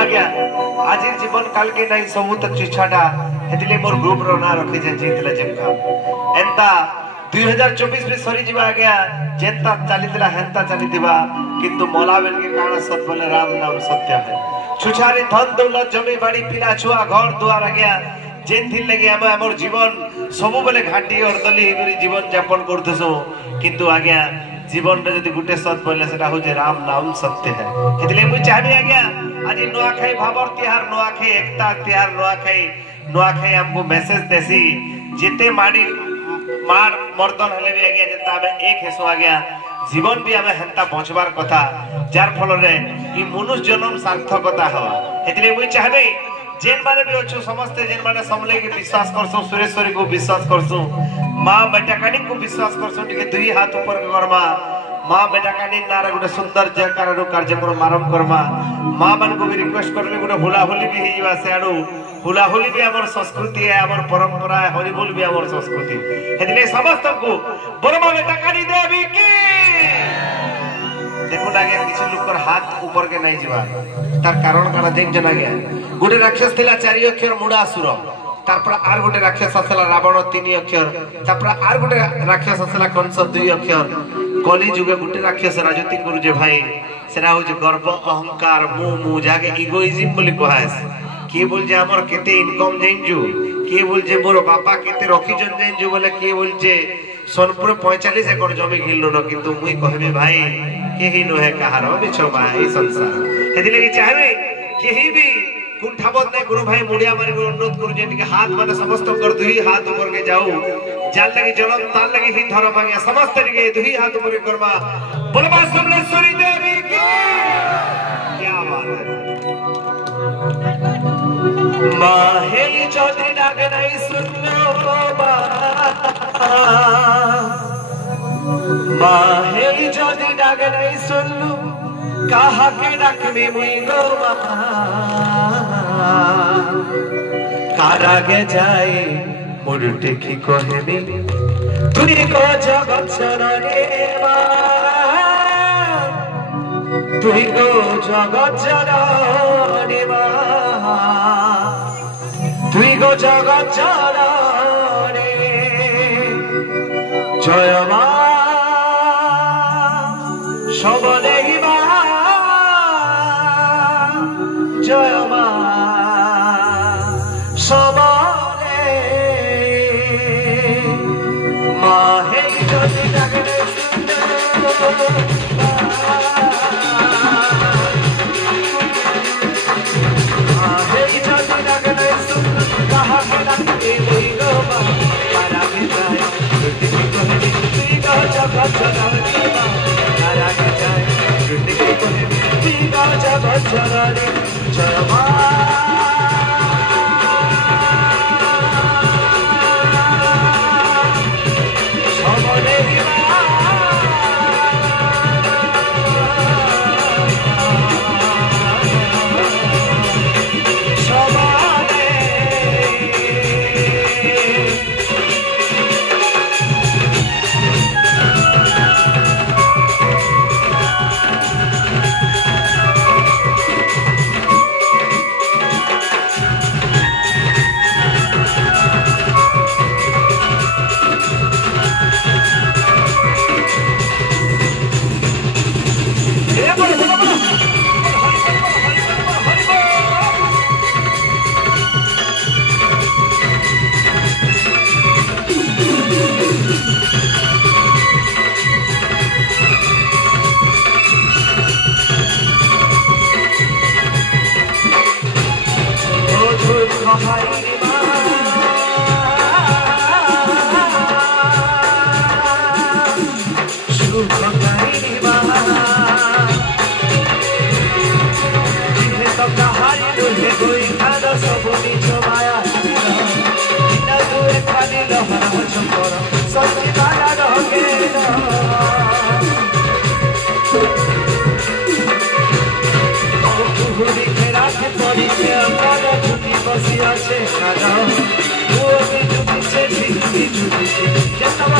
आज्ञा आज जीवन काल के नहीं सबू तो चिछाटा हेतिले मोर ग्रुप रो ना रखी जे जीतले जेका एंता 2024 में सरी जीवा आज्ञा जेंता चलीतला हेंता चलीतिबा किंतु मोला बेल के काना सत बोले राम नाम सत्य है छुछारी धन दौलत जमी बाड़ी पिला छुआ घर दुआर आज्ञा जेन थिल लगे हमर जीवन सबु बेले घाटी और दली करी जीवन यापन करथसो किंतु आज्ञा जीवन रे जदी गुटे सत बोले सेटा हो जे राम नाम सत्य है हेतिले मुई चाहबे आज्ञा आज नुआखाई भाबर तिहार नुआखाई एकता तिहार नुआखाई हमको मैसेज देसी जेते माडी मार मर्दन हले भी आज्ञा जेता हमें एक हेसो आज्ञा जीवन भी हमें हेंता बचबार कथा जार फल रे ई मनुष्य जन्म सार्थकता हवा हेतिले मुई चाहबे जेन माने भी अछु समस्त जेन माने समले के विश्वास करसो सुरेश्वरी को विश्वास करसो मां बेटाकानी को विश्वास करसो टिके दुई हाथ ऊपर करमा मां बेटाकानी नारा गुटे सुंदर जयकार कार्यक्रम आरंभ करमा मां मन को भी रिक्वेस्ट करबे गुटे हुलाहुली भी हेइबा सेडू हुलाहुली भी हमर संस्कृति है हमर परंपरा है हरिबोल भी हमर संस्कृति हेतिले समस्त को बरमा बेटाकानी देवी की देखो लागे किसी लोकर हाथ ऊपर के नहीं जीवा तार कारण काना जेन जना गया गुटे राक्षस थिला 4 अक्षर मुडासुर तारपर आर गुटे राक्षस असला रावण 3 अक्षर तारपर आर गुटे राक्षस असला कंस 2 अक्षर कली जुगे गुटे राक्षस राजती करू जे भाई सेरा हो जे गर्व अहंकार मुंह जागे इगोइज्म बोली कहैस के बोल जे हमर केते इनकम जेंजू के बोल जे मोर बापा केते रखी जन जेंजू बोले के बोल जे सोनपुर 45 एकड़ जमी किलो न किंतु मुई कहबे भाई केही न है कहार बिछोबा ए संसार हेदिले कि चाहबे केही भी कुंठाबत ने गुरु भाई मुड़िया मारी अनुरोध करू जे के हाथ माने समस्त कर दुही हाथ ऊपर के जाऊ जाल लगी जन्म ताल लगी ही धर्म मांगे समस्त के दुही हाथ ऊपर करवा बोलबा समलेश्वरी देवी की क्या बात है माहे चौधरी डाक नहीं सुनो बा माहे चौधरी डाक नहीं सुनलू कहा के डाक में मुई गो कारागे जाए मुरुटे की कहबे तुई को जगत जननी तुई को जगत जननी तुई को जगत जननी जय मा सबले जय मा सबले माहे जदि डाकने माहे जदि डाकने कहा के डाके गो मारा के जाए रुटी की कहबे तुई का जगत जननी मारा के जाए रुटी की कहबे तुई का जगत जननी जय मा Just